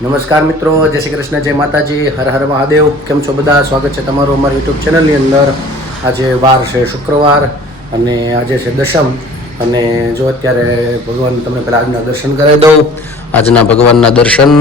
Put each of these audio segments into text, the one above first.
નમસ્કાર મિત્રો, જય શ્રી કૃષ્ણ, જય માતાજી, હર હર મહાદેવ. કેમ છો બધા? સ્વાગત છે તમારું અમારી યુટ્યુબ ચેનલની અંદર. આજે વાર છે શુક્રવાર અને આજે છે દશમ. અને જો અત્યારે ભગવાન તમને પહેલાં આજના દર્શન કરાવી દઉં. આજના ભગવાનના દર્શન,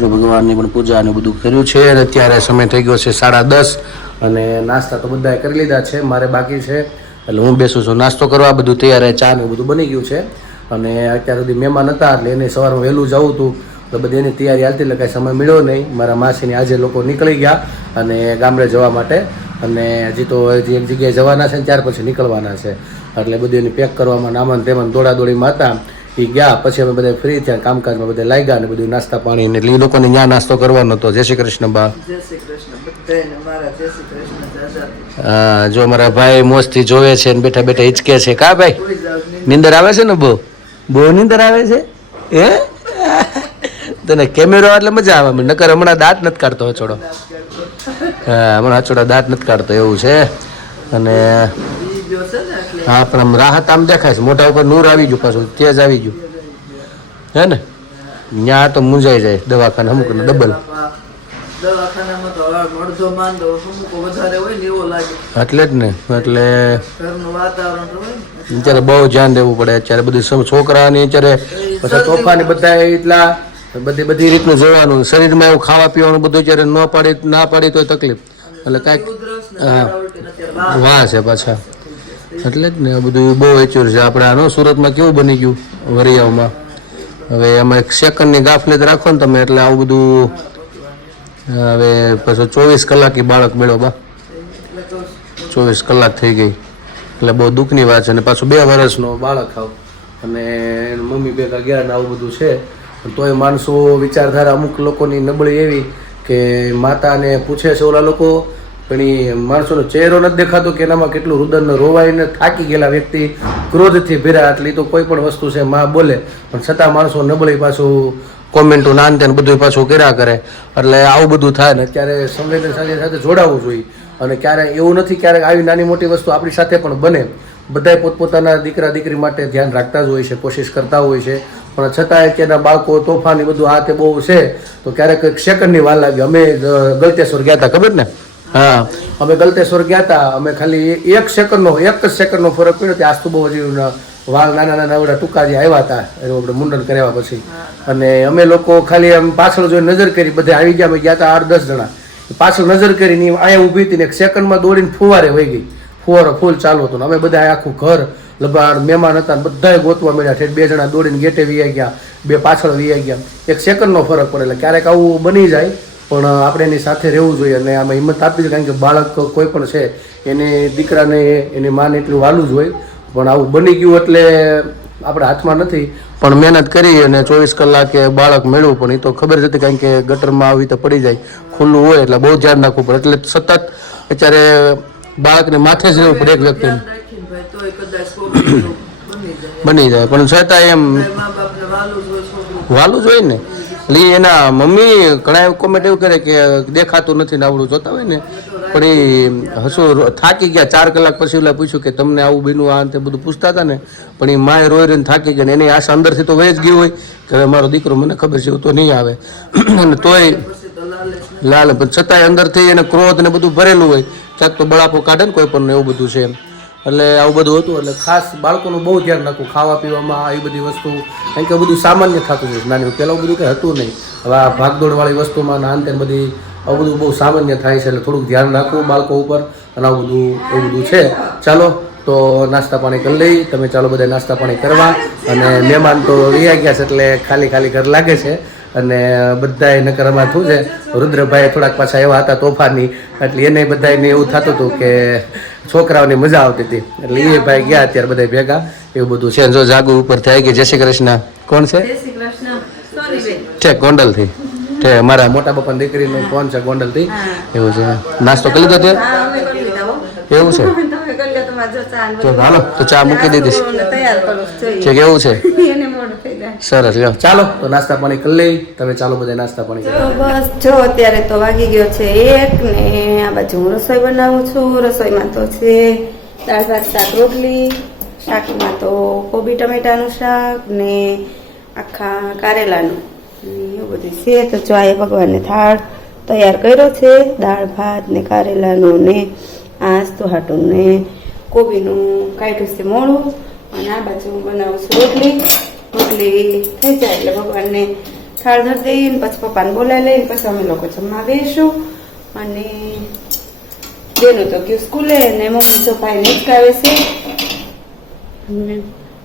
જો ભગવાનની પણ પૂજા અને બધું કર્યું છે. અને અત્યારે સમય થઈ ગયો છે 10:30 અને નાસ્તા તો બધાએ કરી લીધા છે, મારે બાકી છે. એટલે હું બેસું છું નાસ્તો કરવા. બધું તૈયાર, ચા ને બધું બની ગયું છે. અને અત્યાર સુધી મહેમાન હતા એટલે એને સવારમાં વહેલું જવું હતું, તો બધી એની તૈયારી હાલતી, એટલે કાંઈ સમય મળ્યો નહીં. મારા માસીની આજે લોકો નીકળી ગયા અને ગામડે જવા માટે, અને હજી તો હજી એક જગ્યાએ જવાના છે ને ત્યાર પછી નીકળવાના છે. એટલે બધું એને પેક કરવામાં નામાન તેમાં દોડાદોડીમાં હતા. એ ગયા પછી અમે બધા ફ્રી થયા, કામકાજમાં બધા લાગ્યા અને બધું નાસ્તા પાણી ને એટલે એ લોકોને ત્યાં નાસ્તો કરવાનો હતો. જય શ્રી કૃષ્ણ બા. જય શ્રી કૃષ્ણ બધાને મારા જય શ્રી કૃષ્ણ દાદા. હા, જો મારા ભાઈ મોજથી જોવે છે ને બેઠા બેઠા હિચકે છે. કા ભાઈ, નીંદર આવે છે ને? બહુ નીંદર આવે છે એ તને? કેમેરો એટલે મજા આવે. નકર હમણાં દાંત નથી કાઢતો હચોડો. હા, હમણાં હચોડા દાંત નથી કાઢતો એવું છે. અને હા, પણ આમ રાહત આમ દેખાય છે. મોઢા ઉપર નૂર આવી ગયું, પાછું તેજ આવી ગયું હે ને. ત્યાં તો મૂંઝાઈ જાય દવાખાને અમુક ડબલ. દવાખાનામાં તો અડધો માંદો અમુક વધારે હોય ને એવો લાગે. એટલે જ ને, એટલે ઘરનું વાતાવરણ હોય ને અત્યારે બહુ ધ્યાન દેવું પડે. અત્યારે બધું છોકરાની અત્યારે પછી તોફાની બધા એટલા બધી રીતનું જોવાનું. શરીરમાં એવું ખાવા પીવાનું બધું અત્યારે ના પાડી તો તકલીફ. એટલે કાંઈક વાહ છે પાછા. એટલે જ ને બધું બહુ વેચ્યું છે. આપણે આનો સુરતમાં કેવું બની ગયું વરિયાવમાં. હવે એમાં એક સેકન્ડની ગાફલેત રાખો ને તમે એટલે આવું બધું. હવે પછી 24 કલાકી બાળક મેળો બા, 24 કલાક થઈ ગઈ એટલે બહુ દુઃખની વાત છે. અને પાછું 2 વર્ષનો બાળક આવ અને મમ્મી ભેગા ગયા ને આવું બધું છે. તોય માણસો વિચારધારા અમુક લોકોની નબળી એવી કે માતાને પૂછે છે ઓલા લોકો, પણ એ માણસોનો ચહેરો નથી દેખાતો કે એનામાં કેટલું રુદન રોવાઈને થાકી ગયેલા વ્યક્તિ, ક્રોધથી ભેરા. એટલે તો કોઈ પણ વસ્તુ છે માં બોલે, પણ છતાં માણસો નબળી પાછું કોમેન્ટો નાન તેને બધું પાછું કર્યા કરે. એટલે આવું બધું થાય ને અત્યારે સંવેદનશીલતા સાથે જોડાવવું જોઈએ. અને ક્યારેક એવું નથી, ક્યારેક આવી નાની મોટી વસ્તુ આપણી સાથે પણ બને. બધાય પોતપોતાના દીકરા દીકરી માટે ધ્યાન રાખતા જ હોય છે, કોશિશ કરતા હોય છે, પણ છતાંય અત્યારના બાળકો તોફાની બધું આ તે બહુ છે. તો ક્યારેક એક સેકન્ડની વાર લાગી. અમે ગલતેશ્વર ગયા હતા, ખબર ને? હા, અમે ગલતેશ્વર ગયા હતા. અમે ખાલી એક જ સેકન્ડનો ફરક પડ્યો. ત્યાં આસ્તુ બહુ હજી વાળ નાના નાના એવડા ટૂંકા જે આવ્યા હતા આપણે મુંડન કર્યા પછી. અને અમે લોકો ખાલી આમ પાછળ જોઈને નજર કરી, બધા આવી ગયા. અમે ગયા હતા 8-10 જણા. પાછળ નજર કરીને અહીંયા ઊભી હતી ને એક સેકન્ડમાં દોડીને ફુવારે વહી ગઈ. ફુવારો ફૂલ ચાલુ હતો ને અમે બધા આખું ઘર લબાડ મહેમાન હતા ને બધાએ ગોતવા મળ્યા. ઠેઠ 2 જણા દોડીને ગેટે વી ગયા, 2 પાછળ વી ગયા. એક સેકન્ડનો ફરક પડે. એટલે ક્યારેક આવું બની જાય, પણ આપણે એની સાથે રહેવું જોઈએ અને આમાં હિંમત આપવી જોઈએ. કારણ કે બાળક કોઈ પણ છે એને દીકરાને એની માને એટલું વાલું જ હોય. પણ આવું બની ગયું એટલે આપણે હાથમાં નથી, પણ મહેનત કરી અને 24 કલાકે બાળક મેળવું. પણ એ તો ખબર જ હતી, કારણ કે ગટરમાં આવી તો પડી જાય, ખુલ્લું હોય એટલે બહુ ધ્યાન રાખવું પડે. એટલે સતત અત્યારે બાળકને માથે જ રહેવું પડે એક વ્યક્તિને. બની જાય પણ છતાં એમ વાલું જ હોય ને. એટલે એના મમ્મી ઘણા કોમેન્ટ એવું કરે કે દેખાતું નથી ને આવડું જોતા હોય ને, પણ એ હસું થાકી ગયા. 4 કલાક પછી ઓલા પૂછ્યું કે તમને આવું બીનું આ તે બધું પૂછતા હતા ને, પણ એ માએ રોઈ રહીને થાકી ગયા. એની આશા અંદરથી તો વહી જ ગઈ હોય કે હવે મારો દીકરો મને ખબર છે તો નહીં આવે. અને તોય લાલ, પણ છતાંય અંદરથી એને ક્રોધ ને બધું ભરેલું હોય. ક્યાંક તો બળાપો કાઢે ને કોઈ પણ એવું બધું છે એમ. એટલે આવું બધું હતું. એટલે ખાસ બાળકોનું બહુ ધ્યાન રાખવું ખાવા પીવામાં, આવી બધી વસ્તુ. કારણ કે બધું સામાન્ય થતું હોય નાની. પહેલાં બધું કંઈ હતું નહીં. હવે આ ભાગદોડવાળી વસ્તુમાં નાન તેને બધી આવું બધું બહુ સામાન્ય થાય છે. એટલે થોડુંક ધ્યાન રાખવું બાળકો ઉપર. અને આવું બધું એવું બધું છે. ચાલો તો નાસ્તા પાણી કરી લઈ. તમે ચાલો બધા નાસ્તા પાણી કરવા. અને મહેમાન તો રહ્યા ગયા છે એટલે ખાલી ખાલી ઘર લાગે છે. અને બધાએ નકર આમાં શું છે, રુદ્રભાઈ થોડાક પાછા એવા હતા તોફાની, એટલે એને બધાને એવું થતું હતું કે છોકરાઓની મજા આવતી હતી. એટલે એ ભાઈ ગયા અત્યારે બધા ભેગા. એવું બધું છે. જો જાગુ ઉપર થઈ ગઈ. જય શ્રી કૃષ્ણ. કોણ છે? છે ગોંડલથી. છે મારા મોટા બાપાની દીકરીનો ફોન છે ગોંડલથી. એવું છે. નાસ્તો કરી લીધો તે? એવું છે. હાલો તો ચા મૂકી દીધી છે. કેવું છે? સરસ. ચાલો તો નાસ્તા પાણી કરી લઈ. તમે ચાલો બધા નાસ્તા પાણી કરો. બસ જો અત્યારે તો વાગી ગયો છે 1 ને આ બાજુ હું રસોઈ બનાવું છું. રસોઈમાં તો છે દાળ ભાત શાક રોટલી. શાકમાં તો કોબી ટમેટાનું શાક ને આખા કારેલાનું. એવું બધું છે. તો જો આ ભગવાનને થાળ તૈયાર કર્યો છે, દાળ ભાત ને કારેલાનું ને આસ્તો હાટું ને કોબીનું કાઢ્યું છે મોળું, અને આ બાજુ હું બનાવું છું રોટલી થઈ જાય એટલે ભગવાનને થાળ ધરી દઈને પછી પપ્પાને બોલાવી લઈને પછી અમે લોકો જમવા બેસું. અને બેનું તો ગયું સ્કૂલે ને મમ્મી તો ભાઈને હિચકાવે છે.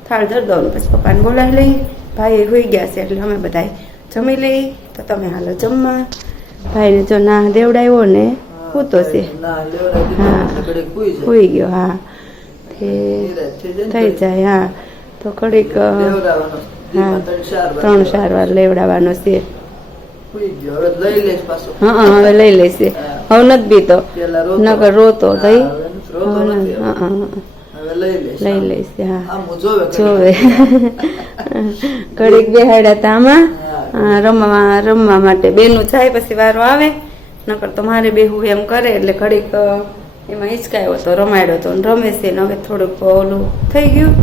થાળ ધરી દઉં પછી પપ્પાને બોલાવી લઈ, ભાઈ હોઈ ગયા છે એટલે અમે બધા જમી લઈ. તો તમે હાલો જમવા. ભાઈને જો ના દેવડાવ્યો ને સૂતો છે. હા હોઈ ગયો. હા થઈ જાય. હા તો ઘડીક હા 3-4 વાર લેવડાવવાનો છે. હા હવે લઈ લેશે. હવે નથી બીતો, નકર રોતો થઈ. લઈ લઈશ. હા જોવે. ઘડીક બેહાડ્યા હતા આમાં રમવા માટે. બેનું જાય પછી વારો આવે, નકર તો મારે બેહું એમ કરે એટલે ઘડીક એમાં હિચકાયો તો રમાડ્યો તો રમે છે ને હવે થોડુંક ઓલું થઈ ગયું.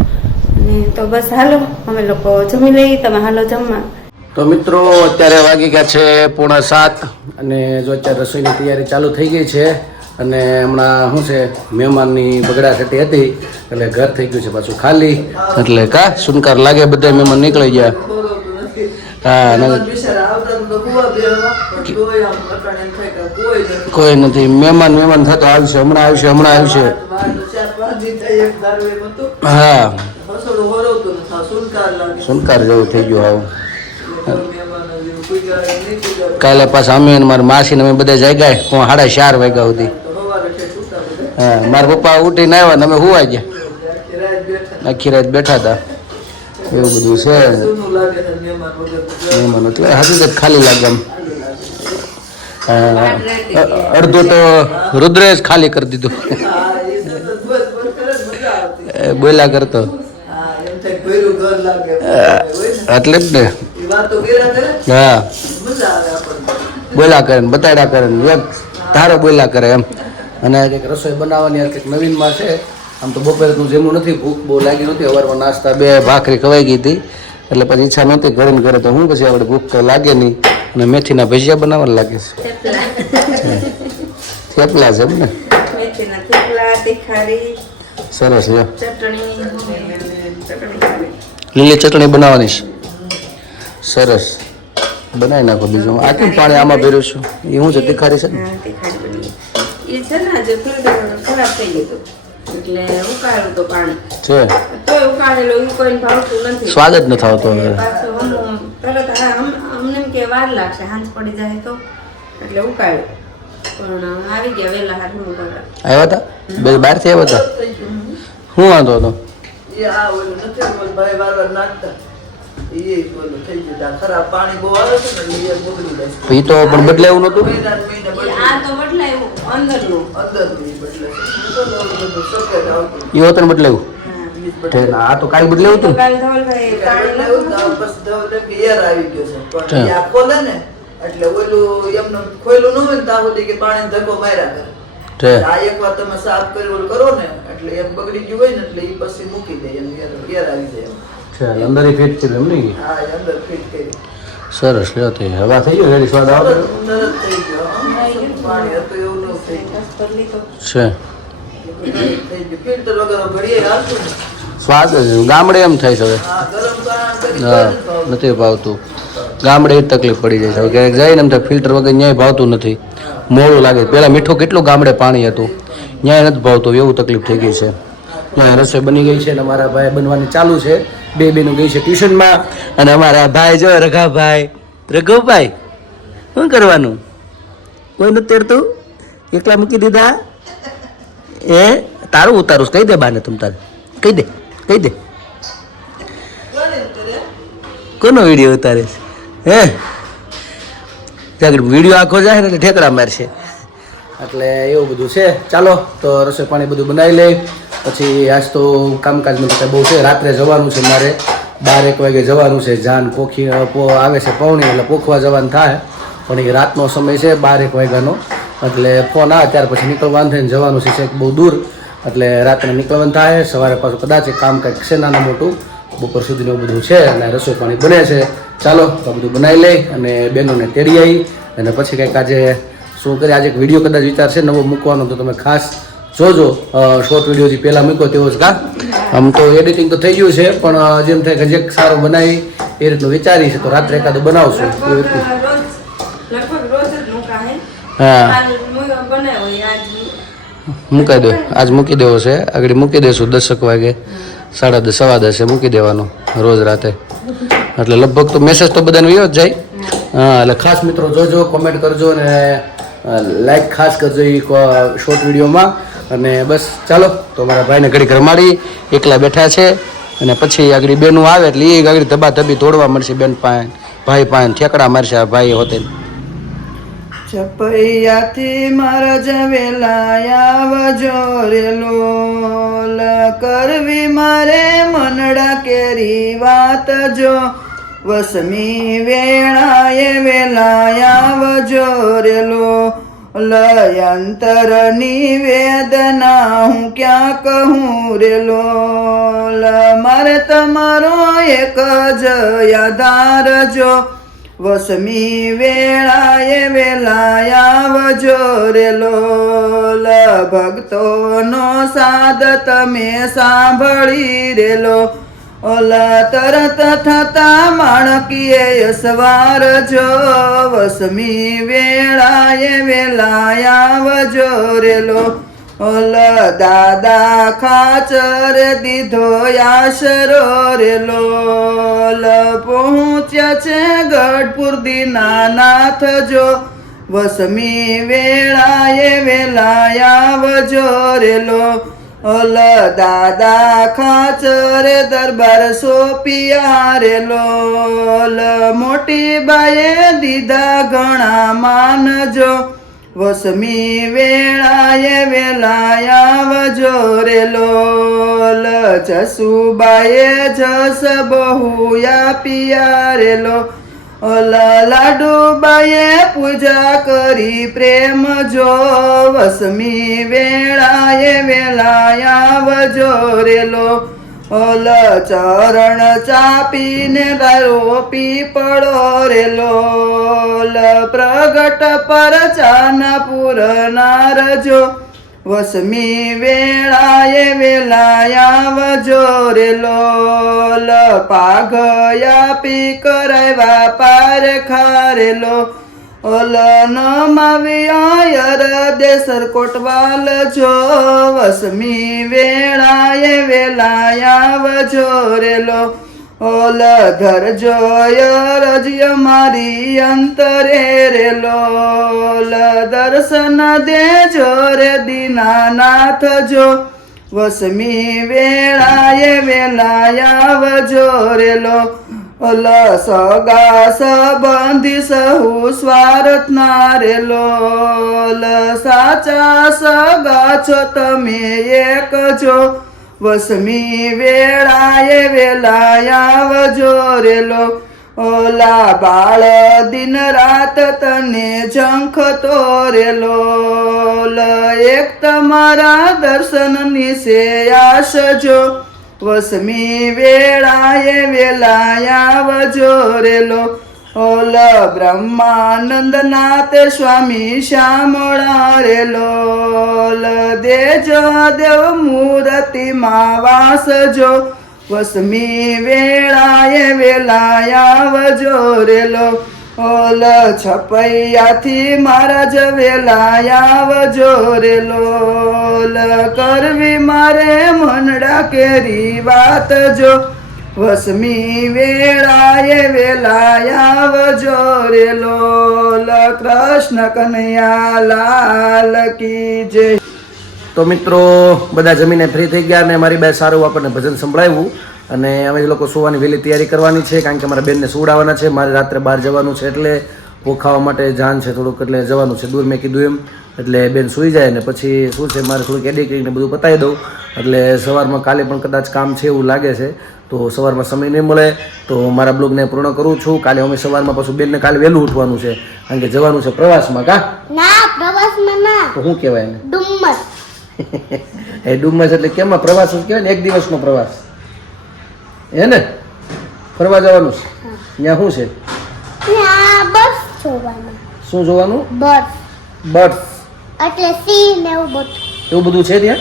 અને તો બસ હાલો અમે લોકો જમી લઈએ, તમે હાલો જમવા. તો મિત્રો અત્યારે વાગી ગયા છે 6:45 અને જો અત્યારે રસોઈની તૈયારી ચાલુ થઈ ગઈ છે. અને હમણાં શું છે, મહેમાનની બગડા થતી હતી એટલે ઘર થઈ ગયું છે પાછું ખાલી. એટલે કા સુનકાર લાગે, બધા મહેમાન નીકળી ગયા. હા કોઈ નથી. મહેમાન થતો આવશે, હમણાં આવશે. હા સુનકાર જેવું થઈ ગયું. કાલે પાછા અમે મારા માસી ને અમે બધા જાગ્યા 4:30 વાગ્યા સુધી. હા મારા પપ્પા ઉઠીને આવ્યા ને અમે હુવા ગયા, આખી રાત બેઠા હતા. એવું બધું છે. મહેમાન એટલે હાથું જ ખાલી લાગે આમ. અડધો તો રુદ્રે જ ખાલી કરી દીધું. બોલ્યા કરતો એટલે જ ને. હા બોલ્યા કરે ને બતાડ્યા કરે ને એક ધારો બોલ્યા કરે એમ. અને કંઈક રસોઈ બનાવવાની કંઈક નવીનમાં છે. આમ તો બપોરે તું જેમનું નથી, ભૂખ બહુ લાગી નહોતી. સવારમાં નાસ્તા 2 ભાખરી ખવાઈ ગઈ હતી એટલે પછી ઈચ્છા નહોતી ઘરે ને ઘરે. તો હું પછી આપણે ભૂખ તો લાગે નહીં. અને મેથીના ભજીયા બનાવવા લાગે છે. થેપલા છે એમ ને. સરસ છે. લીલી ચટણી બનાવવાની છે. સરસ બનાવી નાખો. બીજું આ કેમ પાણી આમાં ભર્યું છું? એ હું છે તીખારી છે ને? એ છે ને જે ખરાબ થઈ ગયું એટલે ઉકાળ્યું તો પાણી છે તો ઉકાળેલો એ કોઈને ભાવતું નથી. સ્વાદ જ નથી આવતો હવે. તરત અમને એમ કે વાર લાગશે, હાંજ પડી જાય તો એટલે ઉકાળ્યું. પણ આવી ગયા વેલા હાથ હું કરવા આવ્યા હતા. બે બહારથી આવ્યા હતા. શું વાંધો હતો? એ તો પણ બદલે એવું નતું. આ તો બદલાયું અંદરનું એ હોતું બદલાયું. આ તો કાલ બદલાયું હતું. એટલે ઓલું એમને ખોયલું ન હોય ને ત્યાં સુધી કે પાણી ધક્કો માર્યા કરે. આ એક વાર તમે સાફ કરી કરો ને એટલે એમ બગડી ગયું હોય ને એટલે એ પછી મૂકી દે એમ ઘેર આવી જાય એમ. અંદર ફિટ કર્યું એમ નહીં? હા અંદર ફિટ કરી. સરસ લ્યો. તે હવા થઈ ગયો રેડી સ્વાદ આવે તરત થઈ ગયો. પાણી હતું એવું ન થઈ ગયું છે. થઈ ગયું ફિલ્ટર વગર ઘડીએ આવતું ને સ્વાદ ગામડે એમ થાય છે હવે. હા ગરમ પાણી હા નથી ભાવતું. ગામડે એ તકલીફ પડી જાય છે. હવે ક્યારેક જાય ને એમ થાય ફિલ્ટર વગર ન્યાય ભાવતું નથી, મોડું લાગે. પહેલાં મીઠું કેટલું ગામડે પાણી હતું, ન્યાય નથી ભાવતું. એવું તકલીફ થઈ ગઈ છે. ત્યાં રસોઈ બની ગઈ છે અને અમારા ભાઈ બનવાની ચાલુ છે. બે બેનું ગઈ છે ટ્યુશનમાં. અને અમારા ભાઈ જો રઘાભાઈ શું કરવાનું? કોઈ નથી તેડતું? એકલા મૂકી દીધા? તારું ઉતારું કહી દે બાને. તું તારે કહી દે કોનો વિડીયો ઉતારે છે? વિડીયો આખો જાય ને એટલે ઠેકડા મારશે. એટલે એવું બધું છે. ચાલો તો રસોઈ પાણી બધું બનાવી લઈ. પછી આજ તો કામકાજમાં તો બહુ છે. રાત્રે જવાનું છે મારે 12-1 વાગે જવાનું છે. જાન પોખી આવે છે પૌણી એટલે પોખવા જવાનું થાય. પણ એ રાતનો સમય છે 12-1 વાગ્યાનો. એટલે ફોન આવે ત્યાર પછી નીકળવાનું થઈને જવાનું છે બહુ દૂર. એટલે રાત્રે નીકળવાનું થાય. સવારે પાછું કદાચ કામ કંઈક છે નાનું મોટું બપોર સુધીનું બધું છે. અને રસોઈ પાણી બને છે ચાલો તો બધું બનાવી લઈ અને બહેનોને તેડી આવી અને પછી કંઈક આજે શું કરીએ. આજે એક વિડીયો કદાચ વિચાર છે નવો મૂકવાનો, તો તમે ખાસ જોજો. શોર્ટ વિડીયો જે પહેલાં મૂક્યો તેવો જ કા. આમ તો એડિટિંગ તો થઈ ગયું છે, પણ જેમ થાય કે જે સારું બનાવી એ રીતનું વિચારી છે, તો રાત્રે એકાદું બનાવશું એ રીતનું. હા મૂકાઈ દો, આજ મૂકી દેવો છે. આગળ મૂકી દઈશું 10 વાગે, 10:30 10 મૂકી દેવાનો રોજ રાતે. એટલે લગભગ તો મેસેજ તો બધાને વ્યવ જ જાય. હા, એટલે ખાસ મિત્રો જોજો, કોમેન્ટ કરજો અને લાઈક ખાસ કરજો એ શોર્ટ વિડીયોમાં. અને બસ ચાલો તો મારા ભાઈને ઘડી રમાડી, એકલા બેઠા છે. અને પછી આગળ બેનું આવે એટલે એ આગળ ધબાધબી તોડવા મળશે બેન પાસે, ભાઈ પાસે ઠેકડા મારશે આ ભાઈ હોતે. ચપૈયાથી મારા જવેલા આવજો રે લોલ, કરવી મારે મનડા કેરી વાત જો, વસમી વેળાએ વેલા આવજો રે લોલ, અંતરની વેદના હું ક્યાં કહું રે લોલ, મારે તમારો એક જ યાદ જો, વસમી વેળાએ વેલા આવજો રે લોલ, ભક્તોનો સાદ તમે સાંભળી રે લોલ, તરત થતા માણકીએ સવાર જો, વસમી વેળાએ વેલા આવજો રે લોલ, દાદા ખાચર દીધો આશરો રે લોલ, પહોંચ્યા છે ગઢપુર દીનાનાથ જો, વસમી વેળાએ વેલા આવજો રે લોલ, દાદા ખાચર દરબાર સોપિયા રે લોલ, મોટી બાએ દીધા ઘણા માનજો, વસમી વેળાએ વેલા આવજો રે લોલ, જસુબાએ જસ બહુ આપીયા રે લોલ, લાડુબાએ પૂજા કરી પ્રેમ જો, વસમી વેળાએ વેલા આવજો રે લોલ, ચરણ ચાપીને રોપી પડો રે લોલ, પ્રગટ પર ચાના પૂરનાર જો, વસમી વેળાએ વેલા આવજો રે લોલ, પાઘયા પી કરાવ્યા પાર ખારે લોલ, નમાવ્યા દેસર કોટવાલ જો, વસમી વેળાએ વેલા આવજો રે લોલ, ધરજો રજ્ય મારી અંતરે રે લોલ, દર્શન દેજો રે દીનાનાથ જો, વસમી વેળાએ વેલા આવજો રે લોલ, સગા સંબંધી સહુ સ્વાર્થના રે લોલ, સાચા સગા છો તમે એક જો, વસમી વેળાએ વેલા આવજો રે લોલ, બાળ દિન રાત તને ઝંખતો રે લોલ, એક તમારા દર્શનની છે આશ જો, વસમી વેળાએ વેલા આવજો રે લોલ, બ્રહ્માનંદ નાથ સ્વામી શ્યામળા રે લોલ, દેજો દેવ મૂર્તિમાં વાસ જો, વસમી વેળાએ વેલા આવજો રે લોલ, છપૈયાથી મારા જ વેલા આવજો રે લોલ, કરવી મારે મનડા કેરી વાત જો, વસમી વેળાએ વેલા આવજો રે લોલ, કૃષ્ણ કનૈયા લાલ કી જય. તો મિત્રો બધા જમીને ફ્રી થઈ ગયા અને મારી બાઈ સારું આપણને ભજન સંભળાવ્યું. અને અમે એ લોકો સુવાની વહેલી તૈયારી કરવાની છે, કારણ કે મારા બેનને સુવડાવવાના છે. મારે રાત્રે બહાર જવાનું છે, એટલે પોખાવા માટે જાન છે થોડુંક, એટલે જવાનું છે દૂર. મેં કીધું એમ, એટલે બેન સૂઈ જાય ને પછી શું છે મારે થોડુંક એડિટિંગ ને બધું પતાવી દઉં. એટલે સવારમાં કાલે પણ કદાચ કામ છે એવું લાગે છે, તો સવારમાં સમય નહીં મળે તો મારા બ્લોગને પૂર્ણ કરું છું. કાલે અમે સવારમાં પાછું બેનને કાલે વહેલું ઉઠવાનું છે, કારણ કે જવાનું છે પ્રવાસમાં. કા ના, પ્રવાસમાં ના, તો શું કહેવાય ને? ડુમ્મસ. એ ડુમ્મસ એટલે કેમાં પ્રવાસ જ કહેવાય ને, એક દિવસનો પ્રવાસ હે ને, ફરવા જવાનું છે. ત્યાં શું છે? આ બસ જોવાનું. શું જોવાનું? બસ બર્ડ્સ એટલે સી ને એવું બધું. એવું બધું છે ત્યાં?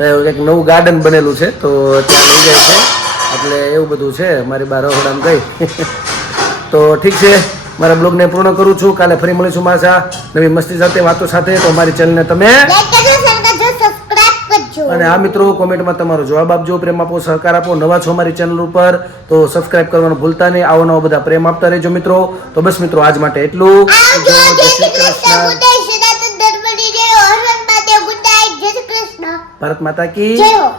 એવું કંઈક નવું ગાર્ડન બનેલું છે તો ત્યાં લઈ જાય છે એટલે એવું બધું છે. મારી બા રહોડામાં ગઈ તો ઠીક છે. મારા બ્લોગને પૂર્ણ કરું છું. કાલે ફરી મળીશું મારા નવી મસ્તી સાથે, વાતો સાથે. તો અમારી ચેનલને તમે લાઈક કરજો, શેર કરજો, સબસ્ક્રાઇબ કરજો. અને આ મિત્રો કોમેન્ટમાં તમારો જવાબ આપજો, પ્રેમ આપો, સહકાર આપો. નવા છો અમારી ચેનલ ઉપર તો સબસ્ક્રાઇબ કરવાનું ભૂલતા નહીં. આવો નવા બધા પ્રેમ આપતા રહેજો મિત્રો. તો બસ મિત્રો આજ માટે એટલું. આવજો, જય શ્રી કૃષ્ણ. ગુડ નાઈટ, સનાતન ધર્મની જય હો. હનુમાન મહાદેવ, ગુડ નાઈટ, જય શ્રી કૃષ્ણ. ભારત માતા કી જય હો.